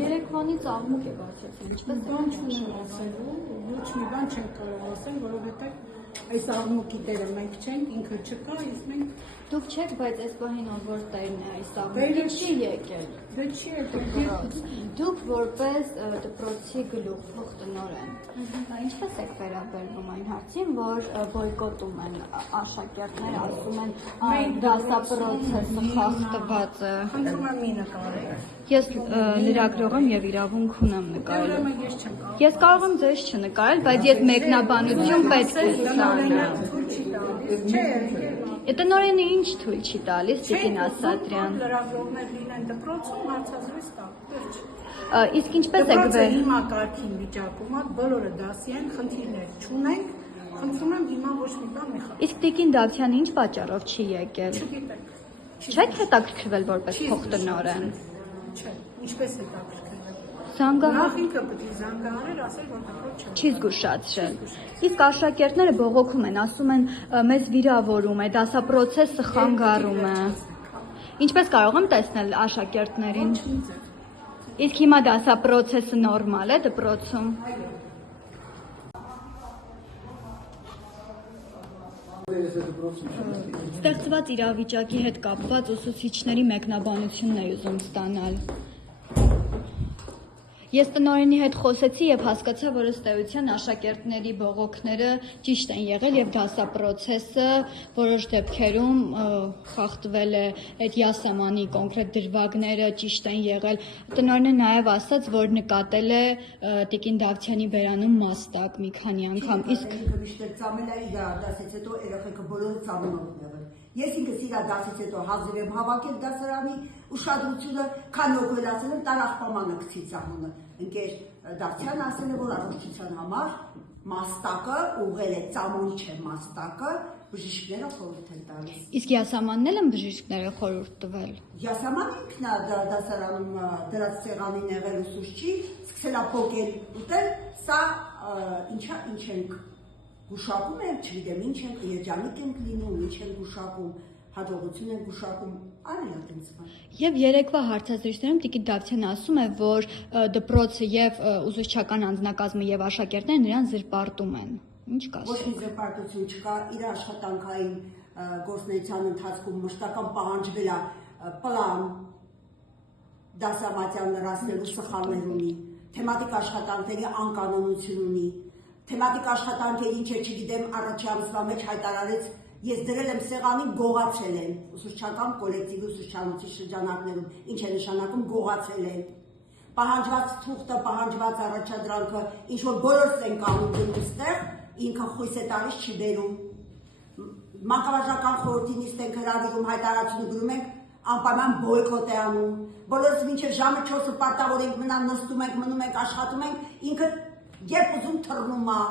Երեկվանից աղմուկ է բարձրացել, ինչպես Բան չունեմ ասելու, ոչ մի բան չենք կարող ասել, որովհետև այս աղմուկի տերը մենք չենք, ինքը չկա, իսկ մենք Դուք չեք, բայց այս պահին որ տերն է այս աղմուկը չի եկել։ Դե չի եկել։ Դուք որպես դպրոցի գլուխ տնօրեն, ինչպես եք վերաբերվում այն հարցին, որ բոյկոտում են աշակերտները, ասում են դասապրոցեսը խախտված է։ Խնդրում եմ մի նկարեք։ Ես լրագրող եմ եւ իրավունք ունեմ նկարելու։ Ես կարող եմ ձեզ չնկարել, բայց ես մեկնաբանություն պետք է Չէ, տնօրենը ինչ թույլ չի տալիս, Տիկին Ասատրյան։ Լրագրողներ լինեն դպրոցում, հարցազրույց տա։ Իսկ ինչպես եք Դպրոցը հիմա կարգին վիճակում է, բոլորը դասի են, խնդիրներ չունենք, խնդրում եմ հիմա ոչ մի բան մի խախտել։ Իսկ Տիկին Դավթյանը ինչ պատճառով չի եկել։ Չգիտեք։ Չեք հետաքրքրվել որպես փոխտնօրեն։ Չէ, ինչպես է հետաքրքրվել։ Զանգահար Նախ ինքը պետք է զանգահարել, ասել, որ դպրոց չեմ։ չի զգուշացրել։ Իսկ աշակերտները բողոքում են, ասում են մեզ վիրավորում է, դասապրոցեսը խանգարում է։ Ինչպես կարող եմ տեսնել աշակերտներին։ Իսկ հիմա դասապրոցեսը նորմալ է դպրոցում։ Ստեղծված իրավիճակի հետ կապված ուսուցիչների մեկնաբանությունն է ուզում ստանալ։ Ես տնօրենի հետ խոսեցի եւ հասկացա, որ ըստ էության աշակերտների բողոքները ճիշտ են եղել եւ դասապրոցեսը որոշ դեպքերում խախտվել է այդ յասամանի կոնկրետ դրվագները ճիշտ են եղել։ Տնօրենը նաեւ ասաց, որ նկատել է Տիկին Դավթյանի բերանում մաստակ մի քանի անգամ։ Իսկ միշտ ծամել է իր դասից հետո երեխեքը բոլորը ծամում են եղել։ Ես ինքս իր դասից հետո հազիվ եմ հավաքել դասարանի ուշադրությունը, քան օգնել ասել եմ տարախպամանը գցի ծամոնը։ Ընկեր Դավթյանը ասել է, որ առողջության համար մաստակը ուղղել է ծամոնի չէ մաստակը, բժիշկները խորհուրդ են տալիս։ Իսկ յասամանն էլ են բժիշկները խորհուրդ տվել։ Յասամանը ինքն է դասարանում դրած սեղանին եղել ուսուցչի, սկսել է փոկել ուտել, սա ինչ ենք գուշակում ենք, չգիտեմ ինչ ենք, երջանիկ ենք լինում, ինչ ենք գուշակում, հաջողություն ենք գուշակում, արել է տենց բան։ Եվ երեկվա հարցազրույցներում Տիկին Դավթյանը ասում է, որ դպրոցը եւ ուսուցչական անձնակազմը եւ աշակերտները նրան զրպարտում են։ Ինչ կասեք։ Ոչ մի զրպարտություն չկա, իր աշխատանքային գործունեության ընթացքում մշտական պահանջվել է պլան դասավանդյան լրացնելու սխալներ ունի, թեմատիկ աշխատանքների անկանոնություն ունի, թեմատիկ աշխատանքերի ինչ է չգիտեմ առաջի ամսվա մեջ հայտարարեց, ես դրել եմ սեղանին, գողացել եմ ուսուցչական կոլեկտիվի ուսուցչանոցի շրջանակներում, ինչ է նշանակում գողացել եմ, պահանջված թուղթը, պահանջված առաջադրանքը, ինչ որ բոլորս ենք անում դնում ստեղ, ինքը խույս է տալիս չի բերում, մանկավարժական խորհրդի նիստ ենք հրավիրում, հայտարարություն գրում ենք, անպայման բոյկոտ է անում, բոլորս մինչև ժամը 4-ը պարտավոր ենք մնալ, նստում ենք, մնում ենք, աշխատում ենք, ինքը երբ ուզում թռնում է,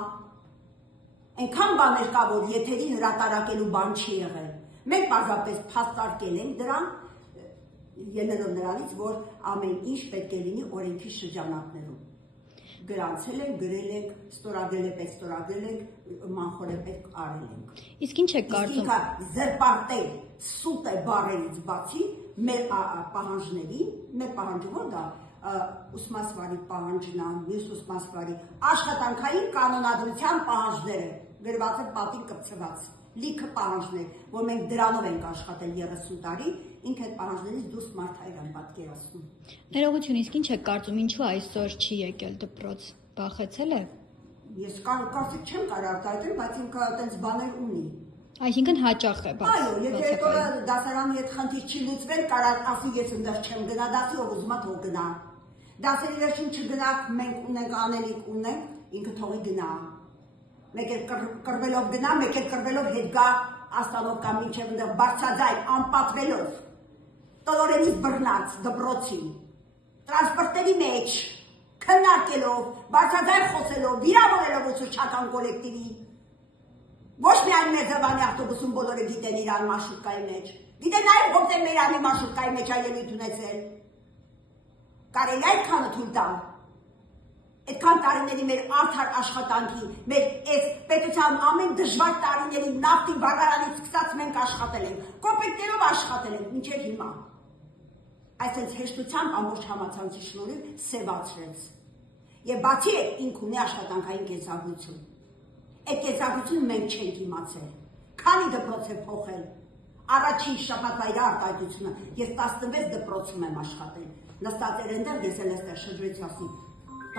այնքան բաներ կա, որ եթերի հրատարակելու բան չի եղել։ Մենք պարզապես փաստարկել ենք դրան, ելնելով նրանից, որ ամեն ինչ պետք է լինի օրենքի շրջանակներում։ Գրանցել ենք, գրել ենք, ստորագրել է պետք ստորագրել ենք, մանխոր է պետք արել ենք։ Իսկ ինչ եք կարծում։ Իսկ զրպարտել սուտ է բարերից բացի մեր պահանջներին, մեր պահանջը որ դա ուսմասվարի պահանջն է, մյուս ուսմասվարի աշխատանքային կանոնադրության պահանջները գրված է պատին կպցված, լիքը պահանջներ, որ մենք դրանով ենք աշխատել 30 տարի, ինք այդ պահանջներից դուրս մարդայր են պատկերացնում։ Ներողություն, իսկ ինչ եք կարծում, ինչու այսօր չի եկել դպրոց, վախեցել է։ Ես կարծիք չեմ կարող արտահայտել, բայց ինքը այդպես բաներ ունի։ Այսինքն հաճախ է բաց։ Այո, եթե հետո դասարանի հետ խնդիր չի լուծվել, կարող ասի ես ընդեղ չեմ գնա դասի, ով ուզում է թող գնա։ Դասերի վերջին չգնաք, մենք ունենք անելիք ունենք, ինքը թողի գնա։ Մեկ էլ կռվելով գնա, մեկ էլ կռվելով հետ գա, աստանով կամ մինչև ընդեղ բարձրաձայն անպատվելով, տնօրենից բռնած դպրոցին, տրանսպորտերի մեջ, քննարկելով, բարձրաձայն խոսելով, վիրավորելով ուսուցչական կոլեկտիվի, ոչ միայն մեր Ձևանի ավտոբուսում բոլորը գիտեն իրան մարշրուտկայի մեջ, գիտեն նաև Հոկտեմբերյանի մարշրուտկայի մեջ այլևիթ ունեցել, կարելի է այդքանը թույլ տալ, այդքան տարիների մեր արդար աշխատանքի, մեր այս պետության ամեն դժվար տարիների նավթի վառարանից սկսած մենք աշխատել ենք, կոպեկտերով աշխատել ենք, մինչև հիմա։ այսպես հեշտությամբ ամբողջ համացանցի շնորհիվ սևացրեց։ Եվ բացի ինք ունի աշխատանքային կենսագրություն։ Այդ կենսագրությունը մենք չենք իմացել։ Քանի դպրոց է փոխել։ Առաջին շաբաթվա իր արտահայտությունը ես 16 դպրոցում եմ աշխատել։ Նստած էր այնտեղ, ես էլ այստեղ շրջվեցի, ասի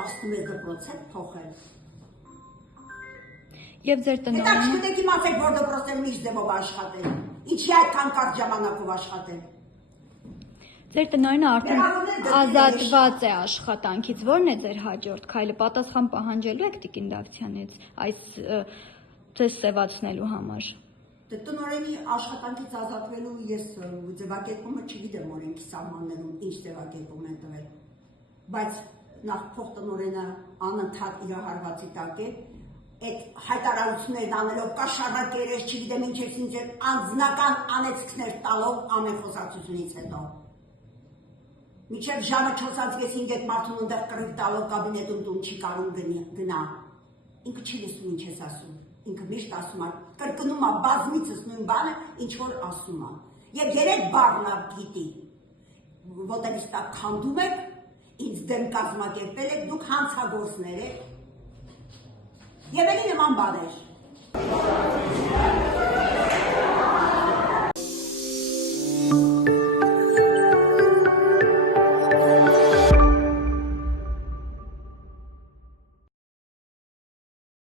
16 դպրոց է փոխել։ Եվ ձեր Դա տնօրենը չգիտեք իմացեք, որ դպրոցներում ինչ ձևով աշխատել։ Ինչի այդքան կարճ ժամանակով աշխատել։ Ձեր տնօրենը արդեն Վերաբերել դեպի ազատված է աշխատանքից։ Ո՞րն է ձեր հաջորդ քայլը։ Պատասխան պահանջելու եք Տիկին Դավթյանից այս ձեզ սևացնելու համար։ Դե տնօրենի աշխատանքից ազատվելու ես ձևակերպումը չգիտեմ օրենքի սահմաններում ինչ ձևակերպում են տվել, բայց նախ փոխտնօրենը անընդհատ իր հարվածի տակ է, այդ հայտարարություններն անելով կաշառակերես, չգիտեմ ինչ ես ինձ անձնական անեծքներ տալով ամեն խոսակցությունից հետո։ Մինչև ժամը 4:05 այդ մարդուն ընդեղ կռիվ տալով կաբինետում տուն չի կարող գնա։ Ինքը չի լսում ինչ ես ասում։ Ինքը միշտ ասում է, կրկնում է բազմիցս նույն բանը, ինչ որ ասում է։ Եվ 3 բառն գիտի, որտեղից դա քանդում եք, ինձ դեմ կազմակերպել եք, դուք հանցագործներ եք։ Եվ էլի նման բաներ։